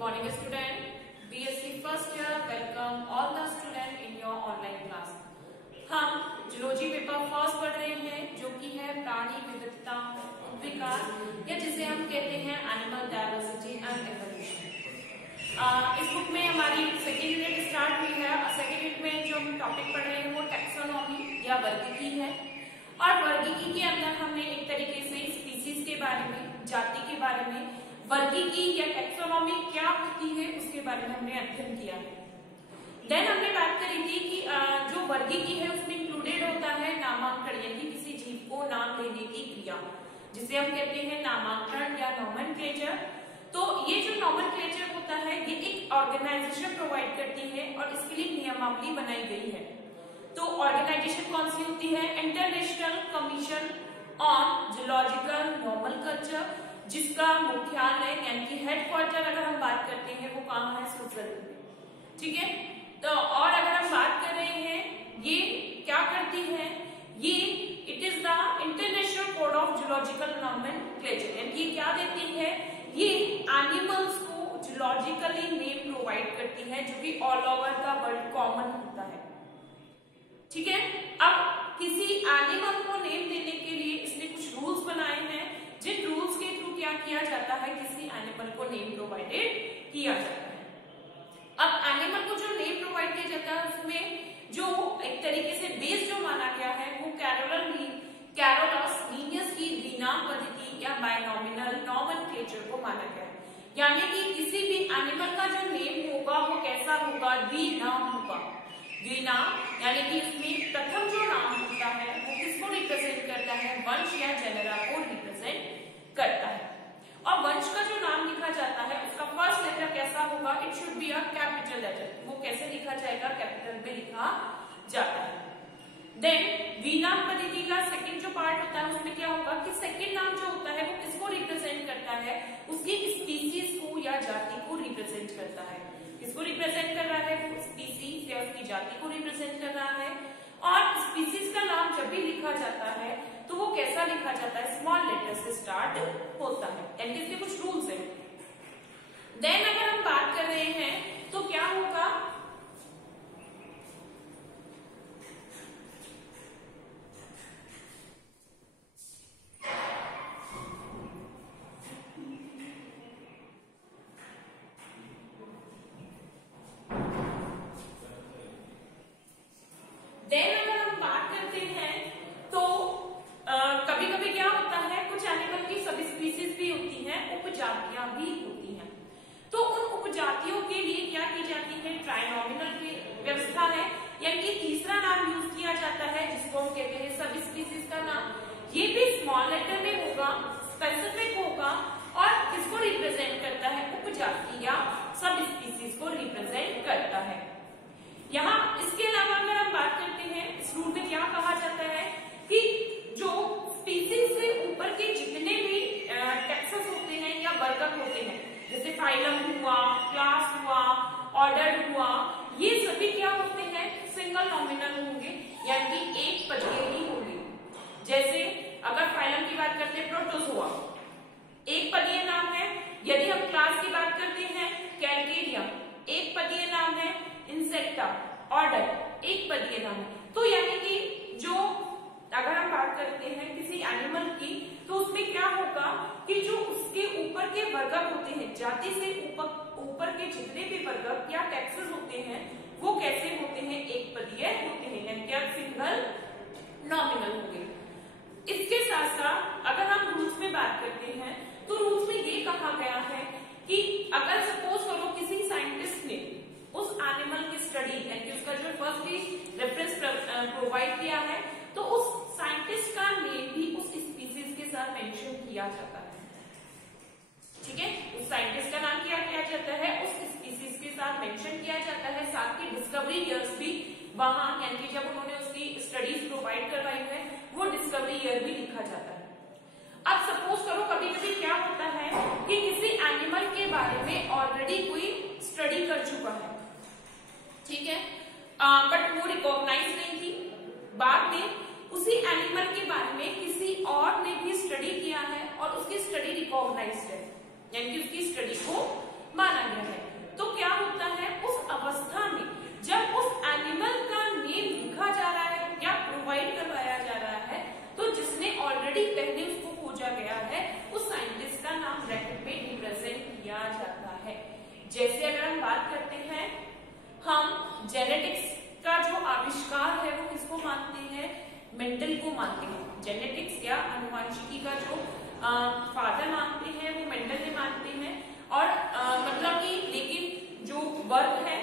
morning student, BSc first year, welcome all the student in your online class। हम zoology paper first पढ़ रहे हैं जो कि है प्राणी विविधता विकास या जिसे हम कहते हैं एनिमल डायवर्सिटी एंड एवोल्यूशन। इस बुक में हमारी सेकेंड यूनिट स्टार्ट हुई है और सेकेंड यूनिट में जो हम टॉपिक पढ़ रहे हैं वो टैक्सोनॉमी या वर्गीकी है। और वर्गीकी के अंदर हमने एक तरीके से स्पीसीज के बारे में, जाति के बारे में, वर्गीकी या टैक्सोनॉमी क्या होती है उसके बारे में हमने अध्ययन किया है। देन हमने बात करी थी कि जो वर्गीकी है उसमें इंक्लूडेड होता है नामांकन, यानी किसी जीव को नाम देने की क्रिया जिसे हम कहते हैं नामांकन या नॉमेनक्लेचर। तो ये जो नॉमेनक्लेचर होता है ये एक ऑर्गेनाइजेशन प्रोवाइड करती है और इसके लिए नियमावली बनाई गई है। तो ऑर्गेनाइजेशन कौन सी होती है? International commission on zoological nomenclature, जिसका मुख्यालय यानी कि हेडक्वार्टर अगर हम बात करते हैं वो कहाँ है? स्विट्जरलैंड में। ठीक है, तो और अगर हम बात कर रहे हैं ये क्या करती है, ये it is the international code of zoological nomenclature, यानी कि क्या देती है? ये एनिमल्स को जूलॉजिकली नेम प्रोवाइड करती है जो कि all over the world common होता है। ठीक है, अब किसी एनिमल को नेम देने के लिए इसने कुछ रूल्स बनाए हैं जिन रूल्स के थ्रू क्या किया जाता है, किसी एनिमल को नेम प्रोवाइडेड किया जाता है। अब एनिमल को जो नेम प्रोवाइड किया जाता है उसमें जो एक तरीके से बेस जो माना गया है वो कैरोलस लीनियस की द्विनाम पद्धति या बायनॉमिनल नॉमेनक्लेचर को माना गया है। यानी कि किसी भी एनिमल का जो नेम होगा वो कैसा होगा? द्विनाम होगा। द्विनाम यानी कि इसमें प्रथम जो नाम होता है वो किसको रिप्रेजेंट करता है? वंश या जेनरा को रिप्रेजेंट करता है। और वंश का जो नाम लिखा जाता है उसका फर्स्ट लेटर कैसा होगा? It should be a capital letter. वो कैसे लिखा जाएगा? कैपिटल में लिखा जाता है। देन द्विनाम पद्धति का सेकंड जो पार्ट होता है उसमें क्या होगा कि सेकंड नाम जो होता है वो किसको रिप्रेजेंट करता है? उसकी स्पीसीज को या जाति को रिप्रेजेंट करता है। किसको रिप्रेजेंट कर रहा है? स्पीसीज या उसकी जाति को रिप्रेजेंट कर रहा है। और स्पीसीज का नाम जब भी लिखा जाता है तो वो कैसा लिखा जाता है? स्मॉल लेटर से स्टार्ट होता है, यानी इसके कुछ रूल्स हैं। देन अगर हम बात कर रहे हैं तो क्या होगा? देन अगर हम बात करते हैं तो कभी कभी क्या होता है, कुछ एनिमल की सब स्पीसीज भी होती हैं, उपजातियां भी होती हैं। तो उन उपजातियों के लिए क्या की जाती है? ट्राइनॉमिनल की व्यवस्था है, यानी कि तीसरा नाम यूज किया जाता है जिसको हम कहते हैं सब स्पीसीज का नाम। ये भी स्मॉल लेटर में होगा, स्पेसिफिक होगा और किसको रिप्रेजेंट करता है? उपजाति या सब स्पीसीज को रिप्रेजेंट करता है। यहाँ इसके अलावा अगर हम बात करते हैं इस रूल में क्या कहा जाता है कि जो स्पीसीज से ऊपर के जितने भी टेक्सस होते हैं या वर्गक होते हैं, जैसे फाइलम हुआ, क्लास हुआ, ऑर्डर हुआ, ये सभी क्या होते हैं? सिंगल नॉमिनल होंगे, यानी कि एक पदीय ही होंगे। जैसे अगर फाइलम की बात करते हैं प्रोटोजोआ, एक पदीय नाम है। यदि हम क्लास की बात करते हैं कैलकेरियम, एक पदीय नाम है। इंसेक्टा, ऑर्डर, एक पदीय नाम है। तो यानी कि जो अगर हम बात करते हैं किसी एनिमल की तो उसमें क्या होगा कि जो उसके ऊपर के वर्गक होते हैं, जाति से ऊपर के जितने भी वर्गक या टेक्सस होते हैं वो कैसे होते हैं? एक पदीय होते हैं, यानी कि आप सिंगल नॉमिनल होंगे। इसके साथ साथ अगर हम रूल्स में बात करते हैं तो रूल्स में ये कहा गया है कि अगर सपोज करो किसी साइंटिस्ट ने उस एनिमल की स्टडी यानी कि उसका जो फर्स्ट भी रेफरेंस प्रोवाइड किया है तो उस साइंटिस्ट का नेम भी उस स्पीसीज के साथ मेंशन किया जाता है। ठीक है, उस साइंटिस्ट का नाम क्या किया जाता है? उस स्पीसीज के साथ मेंशन किया जाता है। साथ ही डिस्कवरी ईयर्स भी वहां, यानी कि जब उन्होंने उसकी स्टडीज प्रोवाइड करवाई है वो डिस्कवरी ईयर भी लिखा जाता है। अब सपोज करो कभी कभी क्या होता है कि किसी एनिमल के बारे में ऑलरेडी कोई स्टडी कर चुका है, ठीक है, बट वो रिकॉग्नाइज नहीं थी। बाद में उसी एनिमल के बारे में किसी और ने भी स्टडी किया है और उसकी स्टडी रिकॉग्नाइज्ड है, यानी कि उसकी स्टडी को माना गया है। तो क्या होता है उस अवस्था में जब उस एनिमल का नेम लिखा जा रहा है या प्रोवाइड करवाया जा रहा है, तो जिसने ऑलरेडी पहले उसको खोजा गया है उस साइंटिस्ट का नाम ब्रैकेट में रिप्रेजेंट किया जाता है। जैसे अगर हम बात करते हैं, हम जेनेटिक्स का जो आविष्कार है वो किसको मानते हैं? मेंडल को मानते हैं। जेनेटिक्स या आनुवंशिकी का जो फादर मानते हैं वो मेंडल ने मानते हैं। और मतलब कि लेकिन जो वर्क है,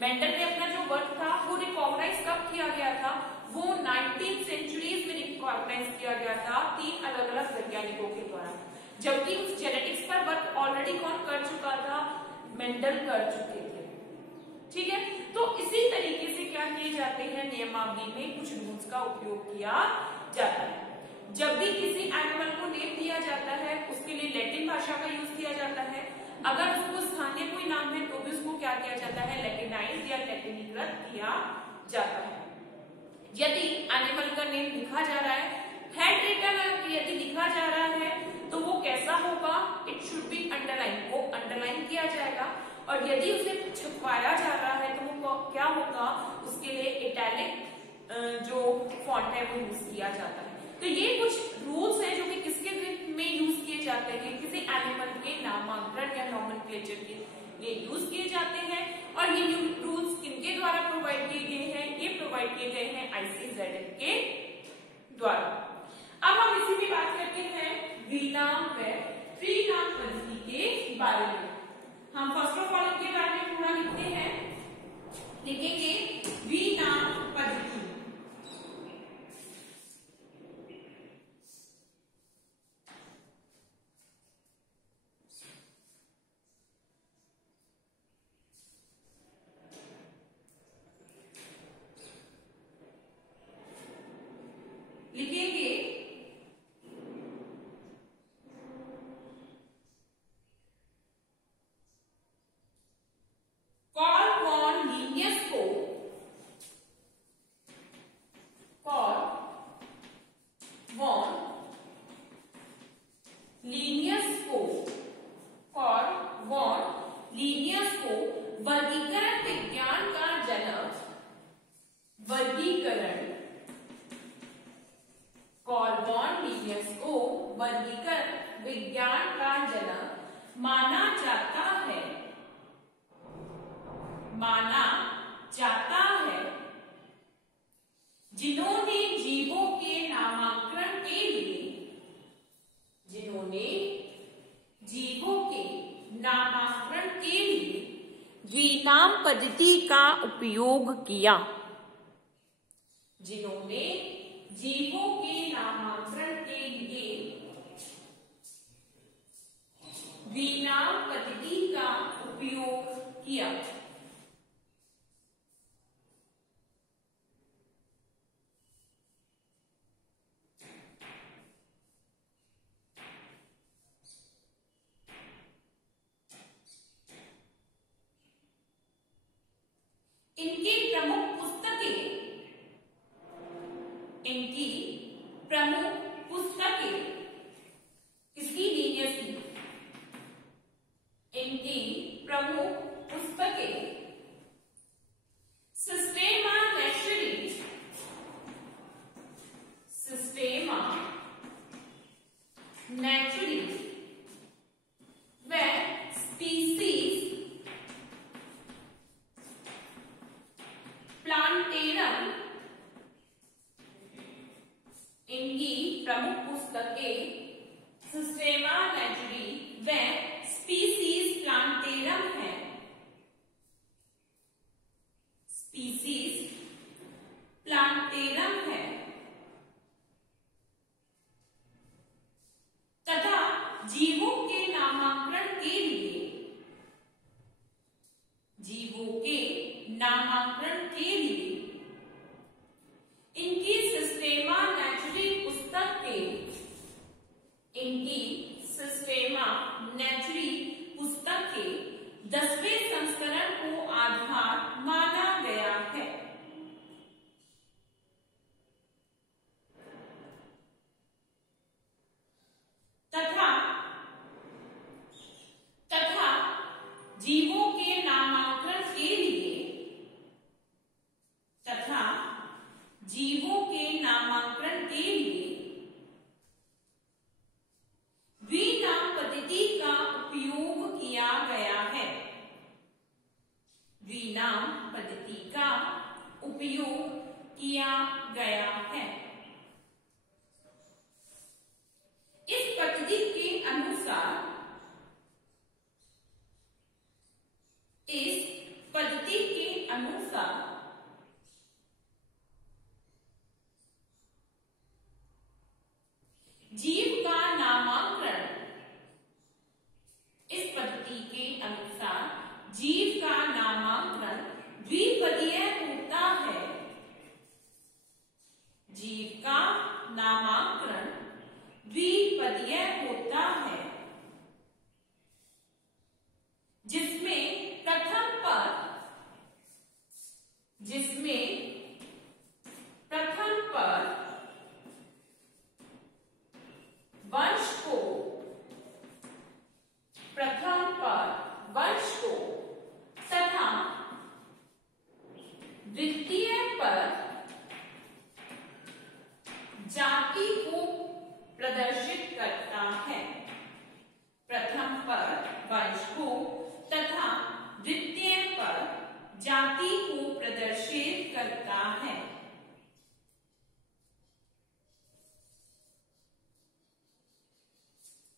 मेंडल ने अपना जो वर्क था वो रिकॉग्नाइज कब किया गया था? वो 19th सेंचुरीज में रिकॉग्नाइज किया गया था 3 अलग अलग वैज्ञानिकों के द्वारा, जबकि उस जेनेटिक्स पर वर्क ऑलरेडी कौन कर चुका था? मेंडल कर चुके थे। ठीक है, तो इसी तरीके से क्या किए जाते हैं, नियमावली में कुछ रूल्स का उपयोग किया जाता है। जब भी किसी एनिमल को नेम दिया जाता है उसके लिए लैटिन भाषा का यूज किया जाता है। अगर उसको स्थानीय कोई नाम है तो भी उसको क्या किया जाता है? लैटिनाइज या लैटिनीकृत किया जाता है। यदि एनिमल का नेम लिखा जा रहा है, हैंड रिटन यदि लिखा जा रहा है तो वो कैसा होगा? इट शुड बी अंडरलाइन, वो अंडरलाइन किया जाएगा। और यदि उसे छपवाया जा रहा है तो वो क्या होगा? उसके लिए इटैलिक जो फॉन्ट है वो यूज किया जाता है। तो ये कुछ रूल्स हैं जो कि किसके में यूज किए जाते हैं? किसी एनिमल के नामांकन या नॉमेनक्लेचर के लिए यूज किए जाते हैं। और ये रूल्स किनके द्वारा प्रोवाइड किए गए हैं? ये प्रोवाइड किए गए हैं ICZF के द्वारा। अब हम इसी में बात करते हैं द्विनाम व त्रिनाम पद्धति के बारे में। हम फर्स्ट ऑफ ऑल इनके बारे में थोड़ा लिखते हैं, लिखेंगे द्विनाम पद्धति। लिखेंगे कार्ल वॉन लिनियस को, कार्ल वॉन लिनियस को, कार्ल वॉन लिनियस को वर्गीकरण विज्ञान का जनक, वर्गीकरण कार्ल वॉन लिनियस को वर्गीकरण विज्ञान का जनक माना जाता है, माना जाता है, जिन्होंने जीवों के नामांकन के लिए, जिन्होंने जीवों के नामांकन के लिए द्विनाम पद्धति का उपयोग किया, जिन्होंने जीवों के नामांकन के लिए द्विनाम पद्धति का उपयोग किया। इनकी प्रमुख पुस्तकें, इनकी प्रमुख पुस्तकें किसकी? लिनियस की। इनकी प्रमुख पुस्तकें सिस्टेमा नेचुरी, सिस्टेमा नेचुरी व स्पीसीज प्लांटेरम, इनकी प्रमुख पुस्तकें सिस्टेमा नेचुरी व स्पीसीज प्लांटेरम है, स्पीसीज प्लांटेरम है, तथा जीवों के नामांकन के लिए, जीवों के नामांकन के लिए इनकी सिस्टेमा नेचुरी पुस्तक के, इनकी सिस्टेमा नेचुरी पुस्तक के 10वें संस्करण को आधार माना गया है। तथा जीवों के नामांकन के लिए द्विनाम पद्धति का उपयोग किया गया है। द्विनाम पद्धति का उपयोग किया गया है। इस पद्धति के अनुसार जीव का नामांकन, इस पद्धति के अनुसार जीव का नामांकन द्विपदीय होता है। जीव का नामांकन द्विपदीय होता है, जिसमें प्रथम पद वंश को तथा द्वितीय पद जाति को प्रदर्शित करता है। प्रथम पद वंश को तथा द्वितीय पद जाति को प्रदर्शित करता है।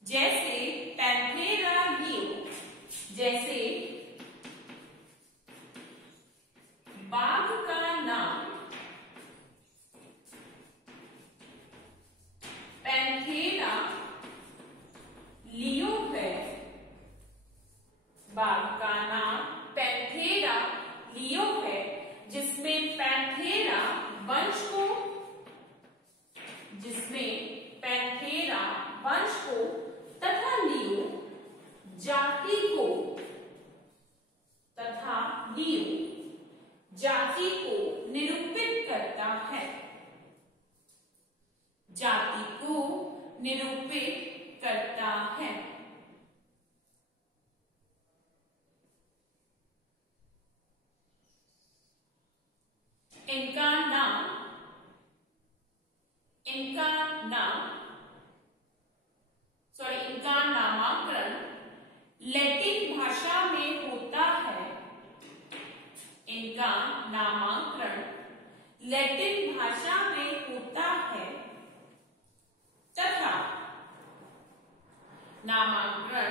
जैसे पैंथेरा लियो, जैसे बाघ का नाम पैंथेरा लियो है। बाघ का नाम पैंथेरा लियो है, जिसमें पैंथेरा वंश को तथा लियो जाति को निरूपित करता है। जाति को निरूपित करता है। इनका नामांकन लैटिन भाषा में होता है। इनका नामांकन लैटिन भाषा में होता है तथा नामांकन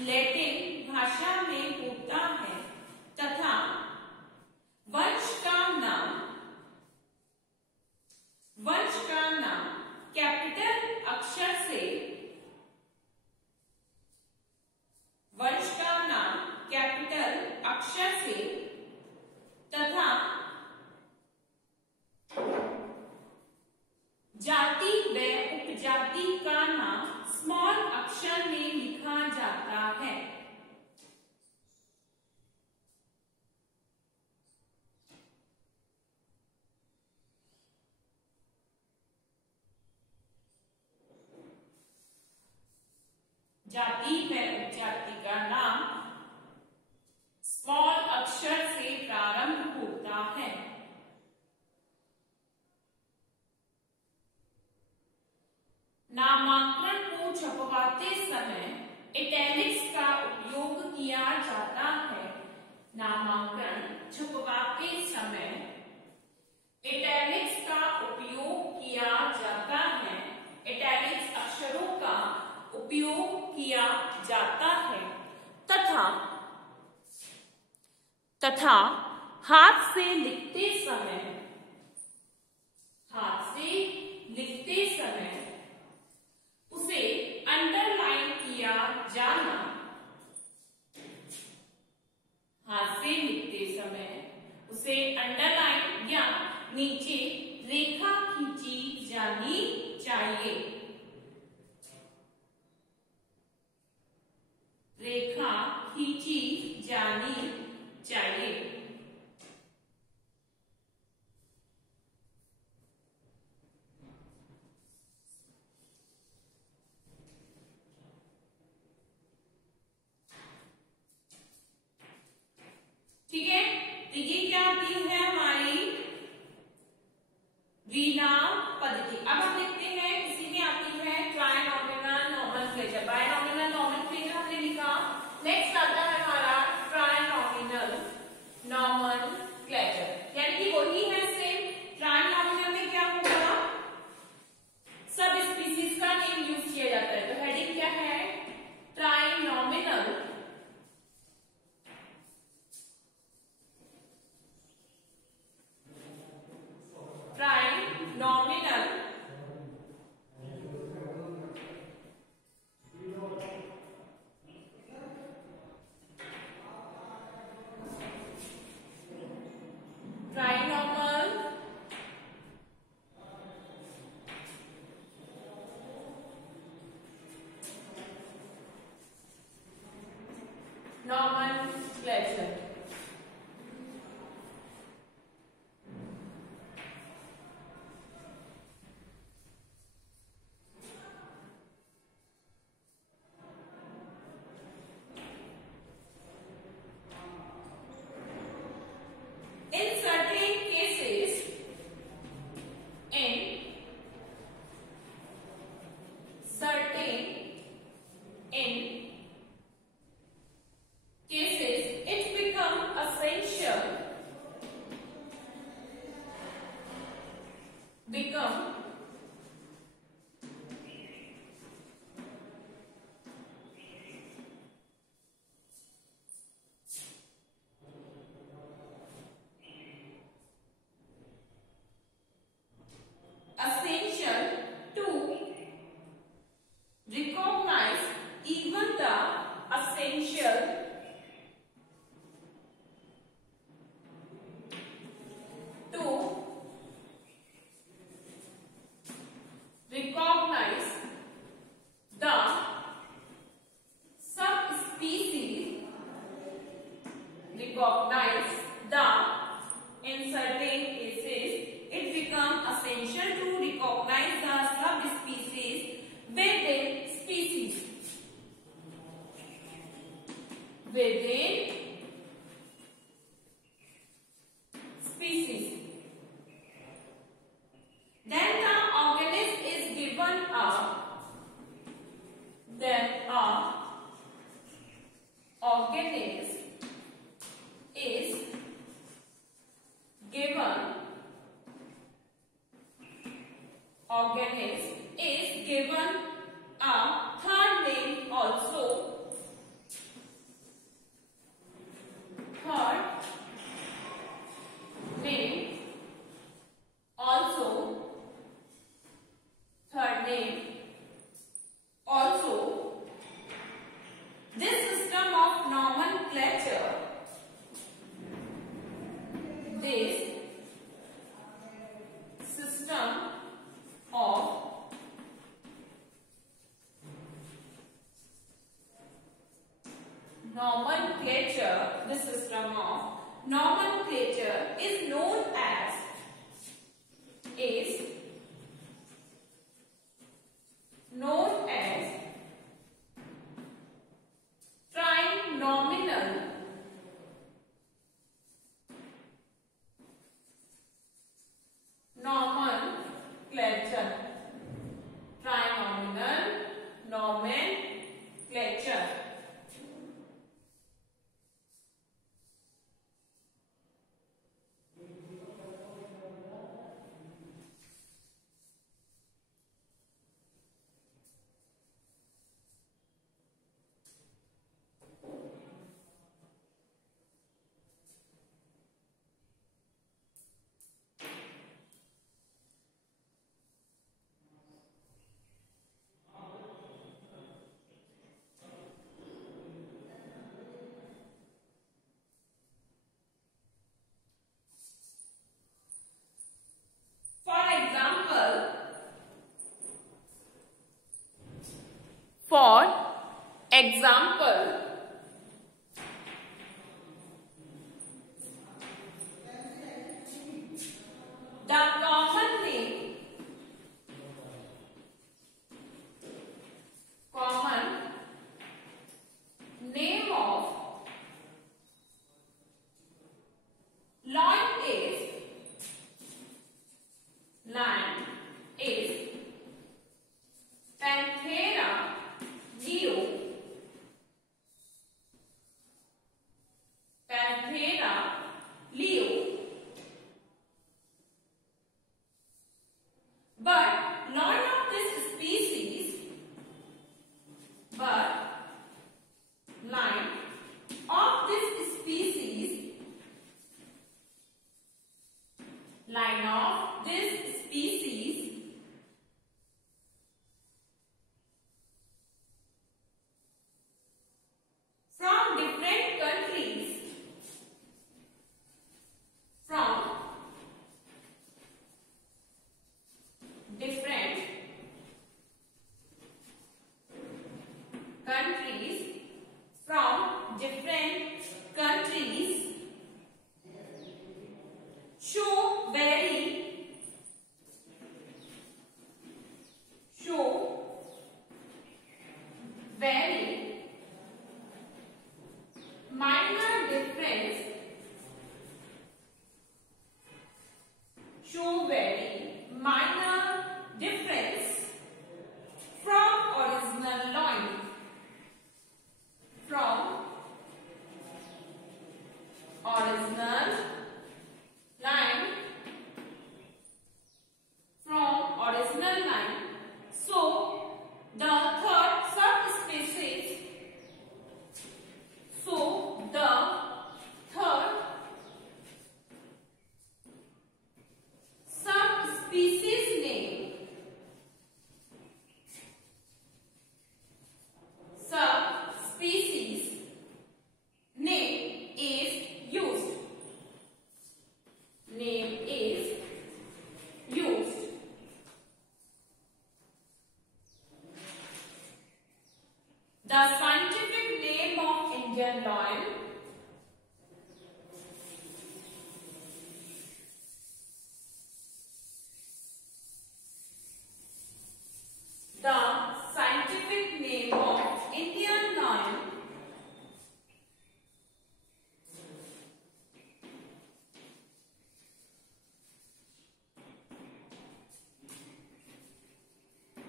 लैटिन भाषा में होता है तथा वंश का नाम कैपिटल अक्षर से तथा जाति व उपजाति का नाम स्मॉल अक्षर में लिखा जाता है। जाति व उपजाति का नाम स्मॉल अक्षर से प्रारंभ होता है। नामांकन को छपवाते समय इटैलिक्स का उपयोग किया जाता है। नामांकन छपवाते समय इटैलिक्स का उपयोग किया जाता है। इटैलिक्स अक्षरों का उपयोग किया जाता है तथा हाथ से लिखते समय उसे अंडरलाइन किया जाना। हाथ से लिखते समय उसे अंडरलाइन वीना पद्धति। अब हम देखते हैं इसी में आती है ट्रायनॉमिनल नोमेनक्लेचर। बायनॉमिनल नोमेनक्लेचर हमने लिखा, नेक्स्ट आता है हमारा ट्रायनॉमिनल नोमेनक्लेचर, यानी कि वही है सेम। ट्रायनॉमिनल में क्या होगा, सब स्पीसीज का नेम यूज किया जाता है। तो हेडिंग क्या है, ट्रायनॉमिनल ट्रायनॉमिनल ट्रायनॉमिनल nomenclature. In certain cases, it become essential to recognize even the essential to recognize the subspecies, recognize the, in certain cases it becomes essential to recognize the subspecies within species, within species. Then the organism is given a, organism is given a third name also, third name also, this system of nomenclature, this system of nomenclature, the system of nomenclature is known as trinominal nomenclature. Trinominal nomenclature. For example, the common name of lion is lion.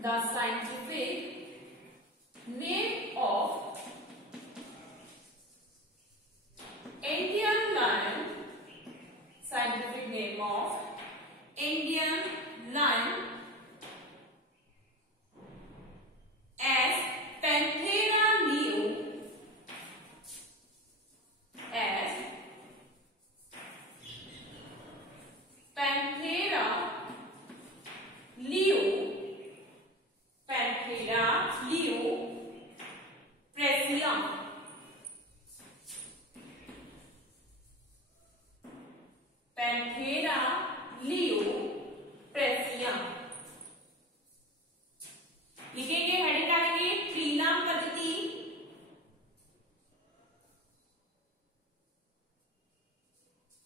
The scientific name of Indian lion. Scientific name of Indian lion as Panthera leo. As Panthera leo. Panthera leo praesium. Panthera leo praesium. लिखेंगे, heading डालेंगे, त्रिनाम पद्धति।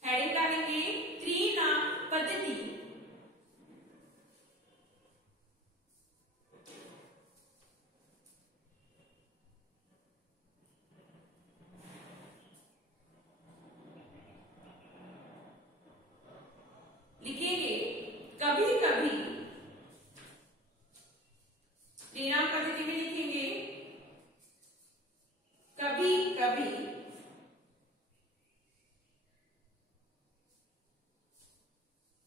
Heading डालेंगे, त्रिनाम पद्धति। लिखेंगे, कभी कभी। त्रिनाम पद्धति में लिखेंगे, कभी कभी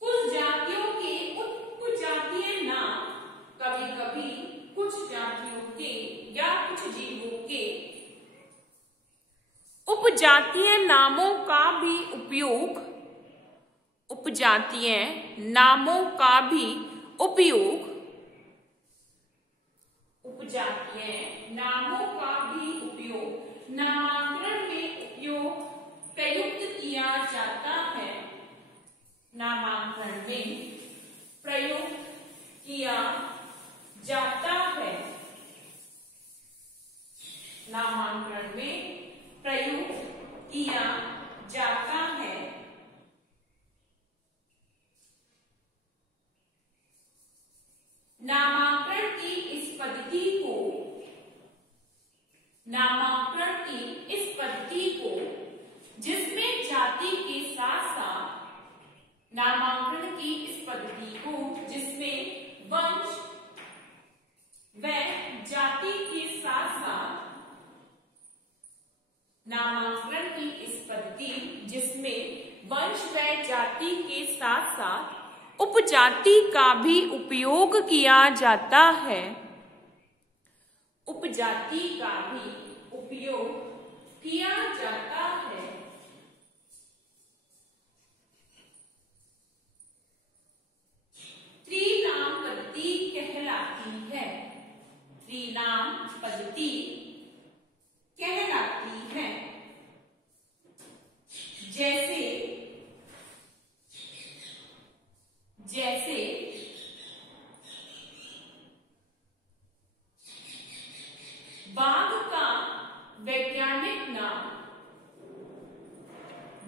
कुछ जातियों के उपजातीय नाम। कभी कभी कुछ जातियों के या कुछ जीवों के उपजातीय नामों का भी उपयोग। उपजातीय नामों का भी उपयोग। उपजातीय नामों का भी उपयोग नामांकन में प्रयुक्त किया जाता है। नामांकन में प्रयुक्त किया जाता है। नामांकन में प्रयुक्त किया जाता है। नामांकन की इस पद्धति को जिसमें जाति के साथ साथ नामांकन की इस पद्धति को जिसमें वंश व जाति के साथ साथ नामांकन की इस पद्धति जिसमें वंश व जाति के साथ साथ उपजाति का भी उपयोग किया जाता है। उपजाति का भी उपयोग किया जाता है। त्रिनाम पद्धति कहलाती है। त्रिनाम पद्धति कहलाती है। जैसे बाघ का वैज्ञानिक नाम।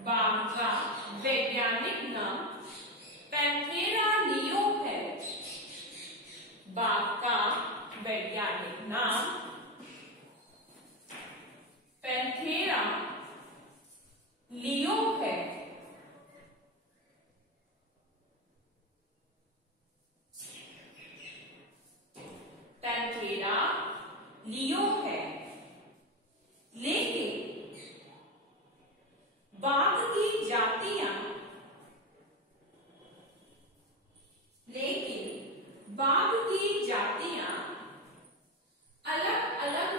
बाघ का वैज्ञानिक नाम पैंथेरा लियो है। बाघ का वैज्ञानिक नाम पैंथेरा लियो है। पैंथेरा लियो है। लेकिन बाघ की जातियां अलग अलग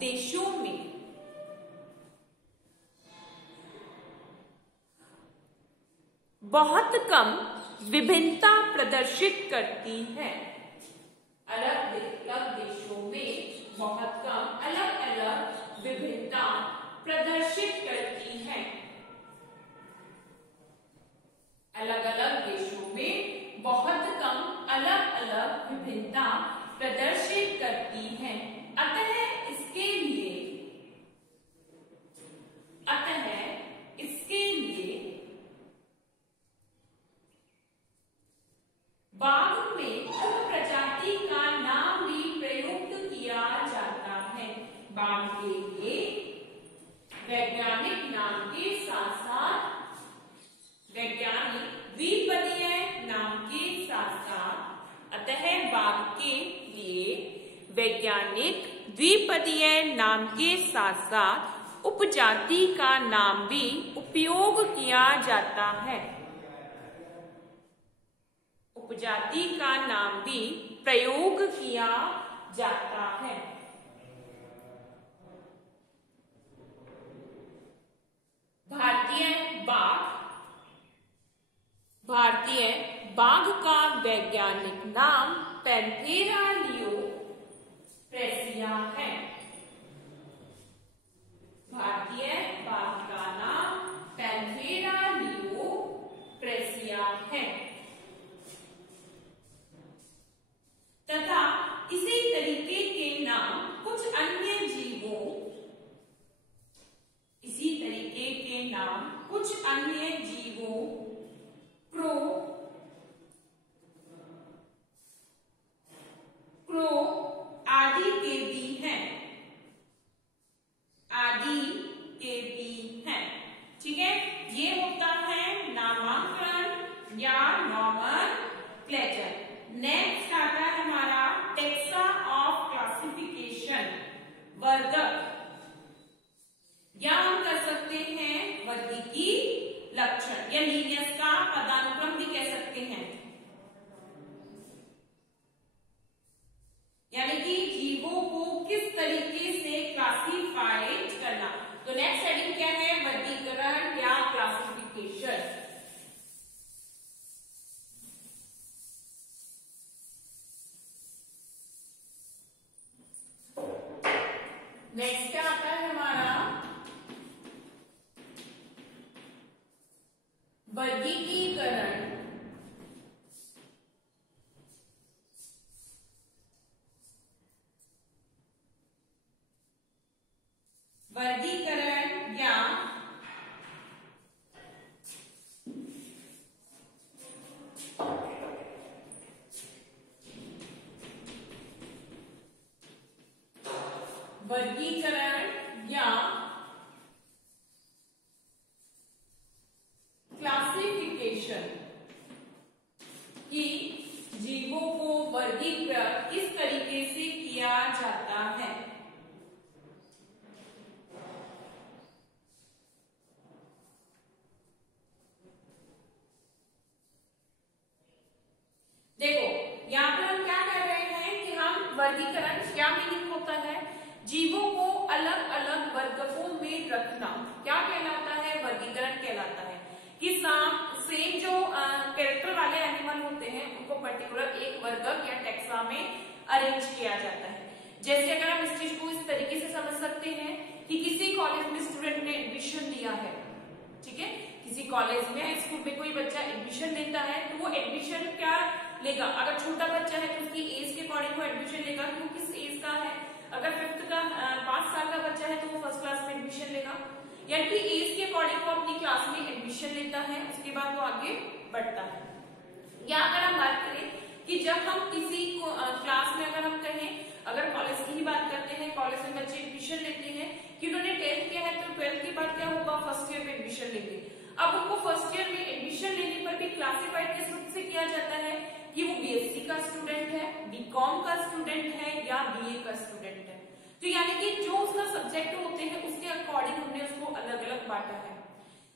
देशों में बहुत कम विभिन्नता प्रदर्शित करती है। अलग अलग देशों में बहुत कम अलग अलग विभिन्नता प्रदर्शित करती है। अलग अलग देशों में बहुत कम अलग अलग विभिन्नता प्रदर्शित करती है। अतः इसके लिए बाघ में नाम के साथ साथ उपजाति का नाम भी उपयोग किया जाता है। उपजाति का नाम भी प्रयोग किया जाता है। भारतीय बाघ। भारतीय बाघ का वैज्ञानिक नाम पैंथेरा लियोप्रेसिया है। भारतीय बाघ का नाम पैंथेरा लियोप्रेसिया है तथा इसी तरीके के नाम कुछ अन्य जीवों क्रो आदि के भी हैं। ठीक है, ये होता है नामांकन या नॉमेनक्लेचर। नेक्स्ट आता है हमारा टेक्सा ऑफ क्लासिफिकेशन, वर्गक, या हम कर सकते हैं वर्गीकी लक्षण या लीनियस का पदानुक्रम भी कह सकते हैं, यानी कि जीवों को किस तरीके से क्लासिफाइड करना। तो नेक्स्ट हेडिंग क्या है? वर्गीकरण या क्लासिफिकेशन। नेक्स्ट क्या आता है हमारा? वर्गीकरण। वर्गीकरण या क्लासिफिकेशन कि जीवों को वर्गीकृत किस तरीके से किया जाता है। देखो यहाँ पर हम क्या कर रहे हैं कि हम वर्गीकरण, क्या मीनिंग होता है? जीवों को अलग अलग वर्गों में रखना क्या कहलाता है? वर्गीकरण कहलाता है। कि सेम जो कैरेक्टर वाले एनिमल होते हैं उनको पर्टिकुलर एक वर्गक या टेक्सा में अरेंज किया जाता है। जैसे अगर हम इस चीज को इस तरीके से समझ सकते हैं कि किसी कॉलेज में स्टूडेंट ने एडमिशन लिया है, ठीक है, किसी कॉलेज में स्कूल में कोई बच्चा एडमिशन लेता है तो वो एडमिशन क्या लेगा? अगर छोटा बच्चा है तो उसकी एज के अकॉर्डिंग वो एडमिशन लेगा कि वो किस एज का है। अगर 5th का 5 साल का बच्चा है तो वो फर्स्ट क्लास में एडमिशन लेगा, यानी कि एज के अकॉर्डिंग वो अपनी क्लास में एडमिशन लेता है, उसके बाद वो आगे बढ़ता है। या अगर हम बात करें कि जब हम किसी क्लास में अगर हम कहें, अगर कॉलेज की ही बात करते हैं, कॉलेज में बच्चे एडमिशन लेते हैं कि उन्होंने 10th किया है तो 12th के बाद क्या होगा? फर्स्ट ईयर में एडमिशन लेंगे। अब उनको फर्स्ट ईयर में एडमिशन लेने पर भी क्लासिफाइड किस रूप से किया जाता है कि वो बीएससी का स्टूडेंट है, बीकॉम का स्टूडेंट है या बीए का स्टूडेंट है। तो यानी कि जो उसका सब्जेक्ट होते हैं उसके अकॉर्डिंग हमने उसको अलग अलग बांटा है।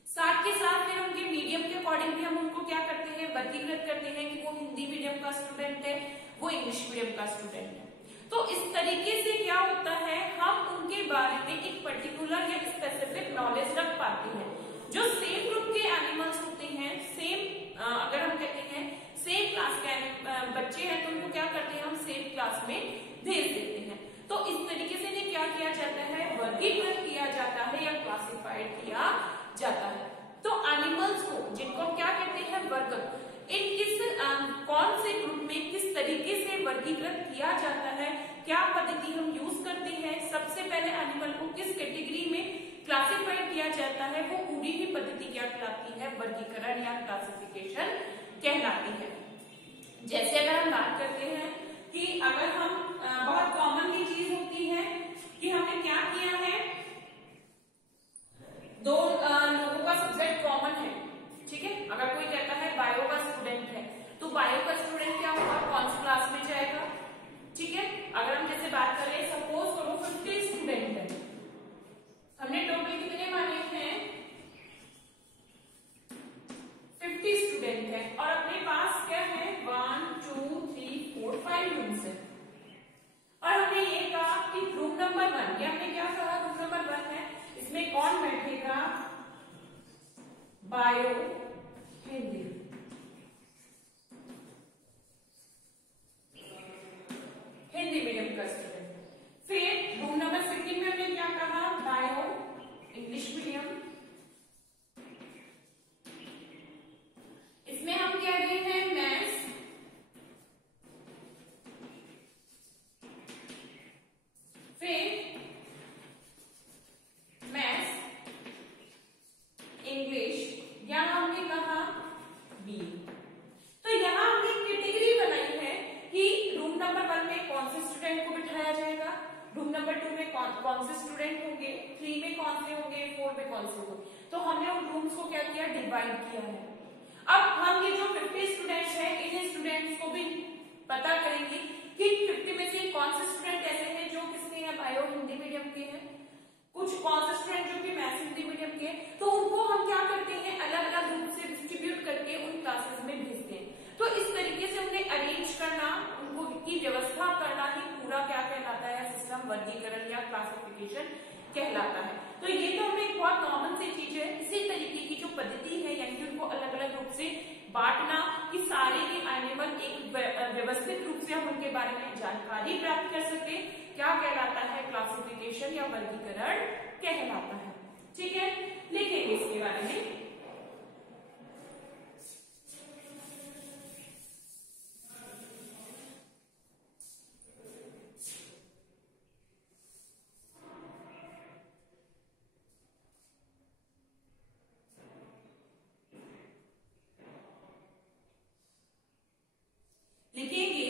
साथ के साथ फिर उनके मीडियम के अकॉर्डिंग भी हम उनको क्या करते हैं? वर्गीकृत करते हैं कि वो हिंदी मीडियम का स्टूडेंट है, वो इंग्लिश मीडियम का स्टूडेंट है। तो इस तरीके से क्या होता है, हम उनके बारे में एक पर्टिकुलर या स्पेसिफिक नॉलेज रख पाते हैं। जो सेम ग्रुप के एनिमल्स होते हैं, सेम अगर हम कहते हैं सेम क्लास के बच्चे हैं तो उनको क्या करते हैं? हम सेम क्लास में भेज देते हैं। तो इस तरीके से क्या किया जाता है? वर्गीकृत किया जाता है या क्लासिफाइड किया जाता है। तो एनिमल्स को, जिनको हम क्या कहते हैं? वर्गक, इन किस कौन से ग्रुप में किस तरीके से वर्गीकृत किया जाता है, क्या पद्धति हम यूज करते हैं, सबसे पहले एनिमल को किस कैटेगरी में क्लासिफाइड किया जाता है, वो पूरी ही पद्धति क्या कहलाती है? वर्गीकरण या क्लासिफिकेशन कहलाती है। जैसे अगर हम बात करते हैं कि अगर हम बहुत कॉमनली चीज होती है कि हमने क्या किया है, दो लोगों का सब्जेक्ट कॉमन है, ठीक है। अगर कोई कहता है बायो का स्टूडेंट है तो बायो का स्टूडेंट क्या होगा? कौन सी क्लास में जाएगा? ठीक है। अगर हम जैसे बात करें, सपोज करो 50 स्टूडेंट है हमने टोटल कितने माने हैं? 50 स्टूडेंट है और अपने पास क्या है? 1 2 3 4 5 रूम्स है। और हमने ये कहा कि रूम नंबर 1, ये हमने क्या कहा? रूम नंबर 1 है, इसमें कौन बैठेगा? बायो, हिंदी, हिंदी मीडियम का स्टूडेंट। फिर रूम नंबर 16 में हमने क्या कहा? Bio, English medium. इसमें हम कह रहे हैं मैथ्स, फिर मैथ्स, इंग्लिश, यहां हमने कहा बी। तो यहां हमने कैटेगरी बनाई है कि रूम नंबर 1 में कौन से स्टूडेंट को बिठाया जाएगा, रूम नंबर 2 में कौन से स्टूडेंट होंगे, 3 में कौन से होंगे, 4 में कौन से होंगे। तो हमने उन रूम्स को क्या किया? डिवाइड किया है। अब हम ये जो 50 स्टूडेंट्स हैं, इन स्टूडेंट्स को भी पता करेंगे कि 50 में से कौन से स्टूडेंट ऐसे हैं जो किसके हैं? बायो हिंदी मीडियम के हैं, कुछ कौन से स्टूडेंट जो कि मैथ्स हिंदी मीडियम के। तो उनको हम क्या करते हैं? अलग अलग रूप से डिस्ट्रीब्यूट करके उन क्लासेस में भेजते हैं। तो इस तरीके से उन्हें अरेंज करना, उनको की व्यवस्था करना ही पूरा क्या कहलाता है? सिस्टम, वर्गीकरण या क्लासिफिकेशन कहलाता है। तो ये तो हमें एक बहुत कॉमन सी चीज है। इसी तरीके की जो पद्धति है, यानी कि उनको अलग अलग रूप से बांटना कि सारे के एनिमल एक व्यवस्थित रूप से हम उनके बारे में जानकारी प्राप्त कर सके, क्या कहलाता है? क्लासिफिकेशन या वर्गीकरण कहलाता है। ठीक है, लिखेंगे इसके बारे में। लिखेंगे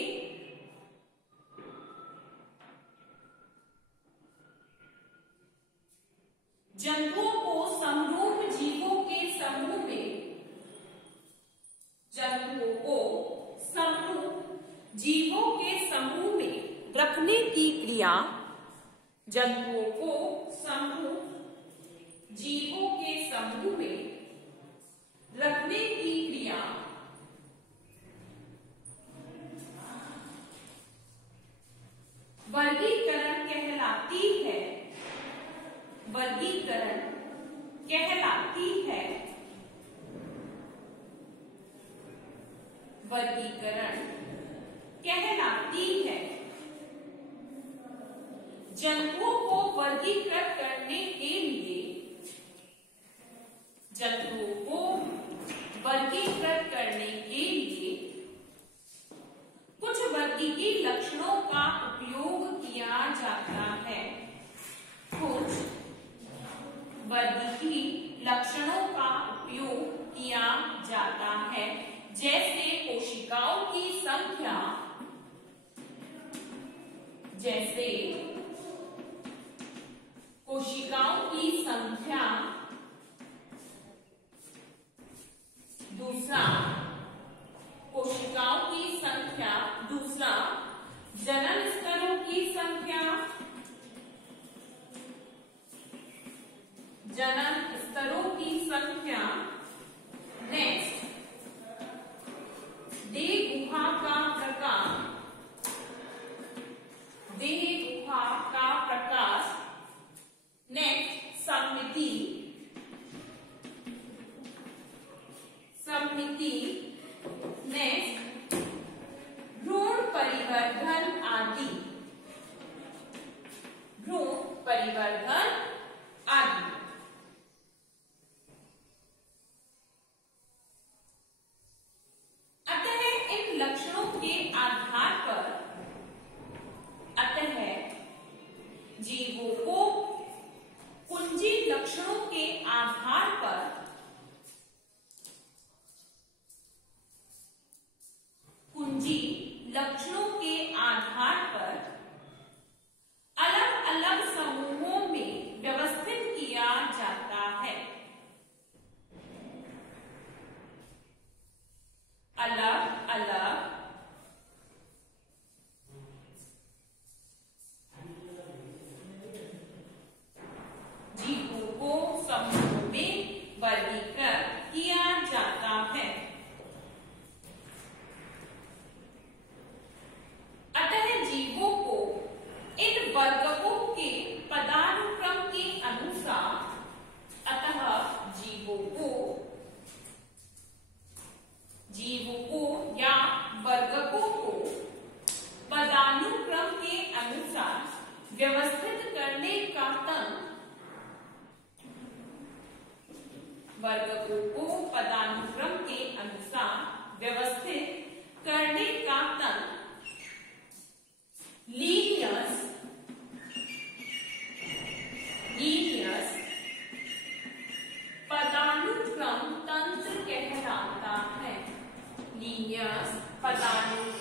जंतुओं को समरूप जीवों के समूह में, जंतुओं को समरूप जीवों के समूह में रखने की क्रिया, जंतुओं को समरूप जीवों के समूह में रखने की क्रिया वर्गीकरण कहलाती है, वर्गीकरण कहलाती है, वर्गीकरण कहलाती है। जंतुओं को वर्गीकृत करने के लिए, जंतुओं को वर्गीकृत करने के लिए कुछ वर्गीकी लक्षणों का उपयोग किया जाता है, कुछ वर्गीकी लक्षणों का उपयोग किया जाता है, जैसे कोशिकाओं की संख्या, जैसे कोशिकाओं की संख्या, दूसरा कोशिकाओं की संख्या, दूसरा जनन स्तरों की संख्या, जनन स्तरों की संख्या, नेक्स्ट देह गुहा का प्रकार, देह गुहा को पदानुक्रम के अनुसार व्यवस्थित करने का तंत्र लीनियस पदानुक्रम तंत्र कहलाता है। लीनियस पदानुक्रम